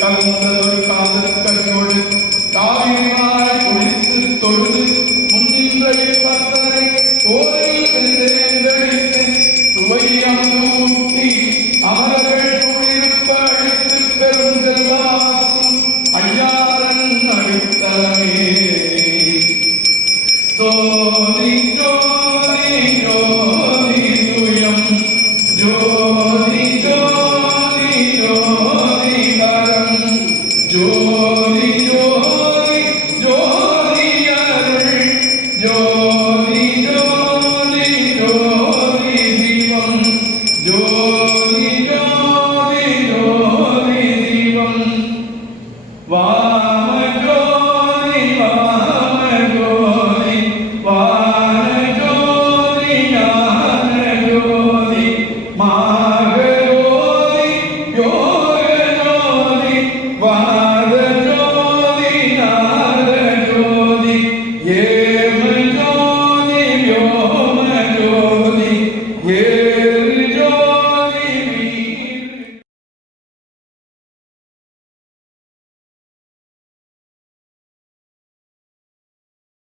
கலந்ததொரு காதற்கரையோடு காவிரிமாய் குளித்து தொழுது முன்னின்ற பக்தரை கோயில் சென்றேந்தழித்து சுவையமூட்டி அமரர்கள் சூழிருப்ப அழித்து பெரும் செல்வாக்கும் ஐயாரன் அடித்தலமே. ஜோதி ஜோதி ஜோதி ஜோதி